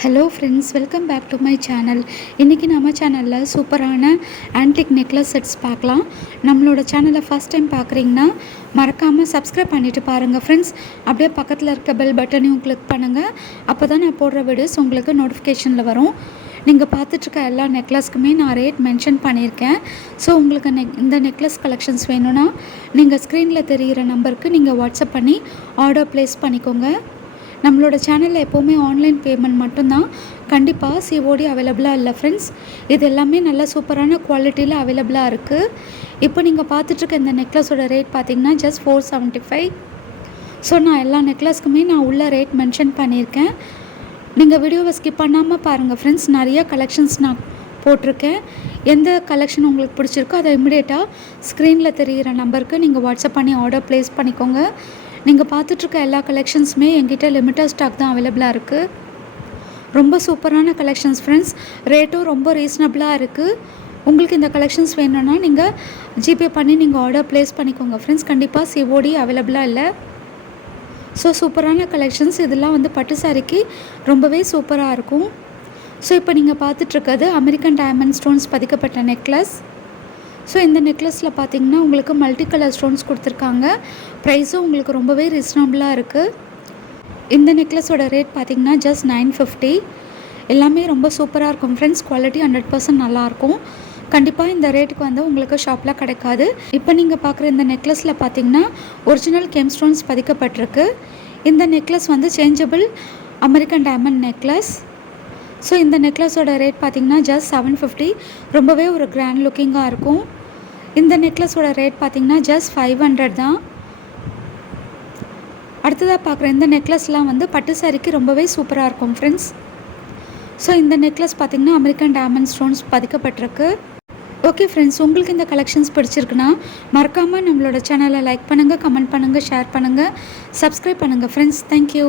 Hello friends welcome back to my channel இன்றைக்கி நம்ம சேனலில் சூப்பரான ஆன்டிக் நெக்லஸ் செட்ஸ் பார்க்கலாம். நம்மளோட சேனலை ஃபஸ்ட் டைம் பார்க்குறீங்கன்னா மறக்காமல் சப்ஸ்கிரைப் பண்ணிவிட்டு பாருங்கள் ஃப்ரெண்ட்ஸ் அப்படியே பக்கத்தில் இருக்க பெல் பட்டனையும் கிளிக் பண்ணுங்கள் அப்போ தான் நான் போடுற வீடியோஸ் உங்களுக்கு நோட்டிஃபிகேஷனில் வரும். நீங்கள் பார்த்துட்ருக்க எல்லா நெக்லஸ்க்குமே நான் ரேட் மென்ஷன் பண்ணியிருக்கேன். ஸோ உங்களுக்கு நெக் இந்த நெக்லஸ் கலெக்ஷன்ஸ் வேணும்னா நீங்கள் ஸ்க்ரீனில் தெரிகிற நம்பருக்கு நீங்கள் வாட்ஸ்அப் பண்ணி ஆர்டர் ப்ளேஸ் பண்ணிக்கோங்க. நம்மளோட சேனலில் எப்போவுமே ஆன்லைன் பேமெண்ட் மட்டும்தான். கண்டிப்பாக சிஓடி அவைலபிளாக இல்லை ஃப்ரெண்ட்ஸ் இது எல்லாமே நல்ல சூப்பரான குவாலிட்டியில் அவைலபிளாக இருக்குது இப்போ நீங்கள் பார்த்துட்ருக்க இந்த நெக்லஸோட ரேட் பார்த்தீங்கன்னா just four seventy five so நான் எல்லா நெக்லஸ்க்குமே நான் உள்ள ரேட் மென்ஷன் பண்ணியிருக்கேன். நீங்கள் வீடியோவை ஸ்கிப் பண்ணாமல் பாருங்கள் ஃப்ரெண்ட்ஸ் நிறைய கலெக்ஷன்ஸ் நான் போட்டிருக்கேன். எந்த கலெக்ஷன் உங்களுக்கு பிடிச்சிருக்கோ அதை இமிடியேட்டாக ஸ்க்ரீனில் தெரிகிற நம்பருக்கு நீங்கள் வாட்ஸ்அப் பண்ணி ஆர்டர் ப்ளேஸ் பண்ணிக்கோங்க. நீங்கள் பார்த்துட்ருக்க எல்லா கலெக்ஷன்ஸுமே எங்கிட்ட லிமிட்டட் ஸ்டாக் தான் அவைலபிளாக இருக்குது ரொம்ப சூப்பரான கலெக்ஷன்ஸ் ஃப்ரெண்ட்ஸ் ரேட்டும் ரொம்ப ரீசனபிளாக இருக்குது உங்களுக்கு இந்த கலெக்ஷன்ஸ் வேணும்னா நீங்கள் ஜிபே பண்ணி நீங்கள் ஆர்டர் ப்ளேஸ் பண்ணிக்கோங்க ஃப்ரெண்ட்ஸ் கண்டிப்பாக சிஓடி அவைலபிளாக இல்லை. ஸோ சூப்பரான கலெக்ஷன்ஸ் இதெல்லாம் வந்து பட்டு சாரிக்கு ரொம்பவே சூப்பராக இருக்கும். ஸோ இப்போ நீங்கள் பார்த்துட்ருக்கிறது அமெரிக்கன் டைமண்ட் ஸ்டோன்ஸ் பதிக்கப்பட்ட நெக்லஸ் ஸோ இந்த நெக்லஸில் பார்த்தீங்கன்னா உங்களுக்கு மல்டி கலர் ஸ்டோன்ஸ் கொடுத்துருக்காங்க ப்ரைஸும் உங்களுக்கு ரொம்பவே ரீசனபிளாக இருக்குது இந்த நெக்லஸோட ரேட் பார்த்தீங்கன்னா ஜஸ்ட் நைன் ஃபிஃப்டி எல்லாமே ரொம்ப சூப்பராக இருக்கும் ஃப்ரெண்ட்ஸ் குவாலிட்டி ஹண்ட்ரட் பர்சன்ட் நல்லாயிருக்கும் கண்டிப்பாக இந்த ரேட்டுக்கு வந்து உங்களுக்கு ஷாப்பில் கிடைக்காது. இப்போ நீங்கள் பார்க்குற இந்த நெக்லஸில் பார்த்தீங்கன்னா ஒரிஜினல் கெம் ஸ்டோன்ஸ் பதிக்கப்பட்டிருக்கு. இந்த நெக்லஸ் வந்து changeable American diamond necklace so இந்த நெக்லஸோட ரேட் பார்த்தீங்கன்னா ஜஸ்ட் செவன் ஃபிஃப்டி ரொம்பவே ஒரு கிராண்ட் லுக்கிங்காக இருக்கும். இந்த நெக்லஸோட ரேட் பார்த்தீங்கன்னா ஜஸ்ட் ஃபைவ் ஹண்ட்ரட் தான். அடுத்ததாக பார்க்குற இந்த நெக்லஸ்லாம் வந்து பட்டு சாரிக்கு ரொம்பவே சூப்பராக இருக்கும் ஃப்ரெண்ட்ஸ் ஸோ இந்த நெக்லஸ் பார்த்திங்கன்னா அமெரிக்கன் டைமண்ட் ஸ்டோன்ஸ் பதிக்கப்பட்டிருக்கு. ஓகே ஃப்ரெண்ட்ஸ் உங்களுக்கு இந்த கலெக்ஷன்ஸ் பிடிச்சிருக்குன்னா மறக்காமல் நம்மளோட சேனலை லைக் பண்ணுங்கள் கமெண்ட் பண்ணுங்கள் ஷேர் பண்ணுங்கள் சப்ஸ்கிரைப் பண்ணுங்கள் ஃப்ரெண்ட்ஸ் தேங்க்யூ